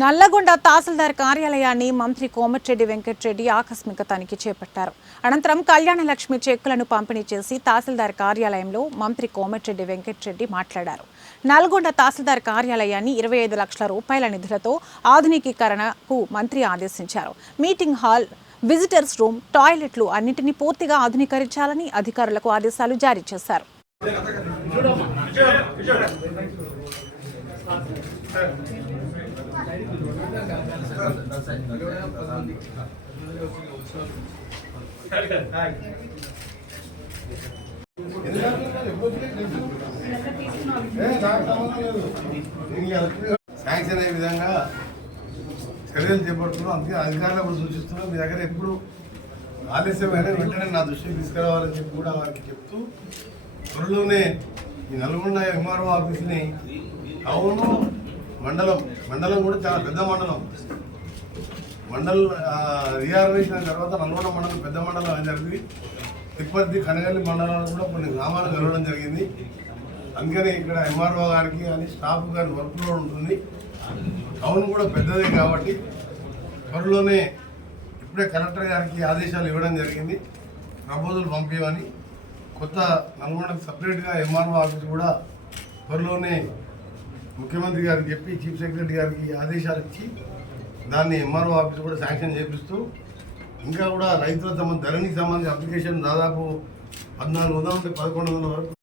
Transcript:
నల్లగొండ తహసీల్దార్ కార్యాలయాన్ని మంత్రి కోమటిరెడ్డి వెంకటరెడ్డి ఆకస్మిక తనిఖీ చేపట్టారు. అనంతరం కళ్యాణలక్ష్మి చెక్కులను పంపిణీ చేసి తహసీల్దార్ కార్యాలయంలో మంత్రి కోమటిరెడ్డి వెంకటరెడ్డి మాట్లాడారు. నల్గొండ తహసీల్దార్ కార్యాలయాన్ని 25 లక్షల రూపాయల నిధులతో ఆధునికీకరణకు మంత్రి ఆదేశించారు. మీటింగ్ హాల్, విజిటర్స్ రూమ్, టాయిలెట్లు అన్నింటినీ పూర్తిగా ఆధునీకరించాలని అధికారులకు ఆదేశాలు జారీ చేశారు. శాంక్షన్ అయ్యే విధంగా చర్యలు చేపడుతున్నాం. అందుకే అధికారులకు సూచిస్తున్నాం. మీ దగ్గర ఎప్పుడు ఆలస్యమైన వెంటనే నా దృష్టికి తీసుకురావాలని చెప్పి కూడా వారికి చెప్తూ త్వరలోనే ఈ నల్గొండ ఎంఆర్ఓ ఆఫీస్ని టౌను మండలం కూడా చాలా పెద్ద మండలం రీఆర్గనైజేషన్ అయిన తర్వాత నల్గొండ మండలం పెద్ద మండలం అని జరిగింది. తిప్పర్తి, కనగల్లి మండలాలు కూడా కొన్ని గ్రామాలు కలవడం జరిగింది. అందుకని ఇక్కడ ఎంఆర్ఓ గారికి కానీ స్టాఫ్ కానీ వర్క్ లోడ్ ఉంటుంది. టౌన్ కూడా పెద్దదే కాబట్టి త్వరలోనే ఇప్పుడే కలెక్టర్ గారికి ఆదేశాలు ఇవ్వడం జరిగింది. ప్రపోజల్ పంపించమని కొత్త నల్గొండకు సపరేట్గా ఎంఆర్ఓ ఆఫీస్ కూడా త్వరలోనే ముఖ్యమంత్రి గారికి చెప్పి చీఫ్ సెక్రటరీ గారికి ఆదేశాలు ఇచ్చి దాన్ని ఎంఆర్ఓ ఆఫీస్ కూడా శాంక్షన్ చేపిస్తూ ఇంకా కూడా రైతుల ధరణికి సంబంధించి అప్లికేషన్ దాదాపు 1400 నుండి 1100 వరకు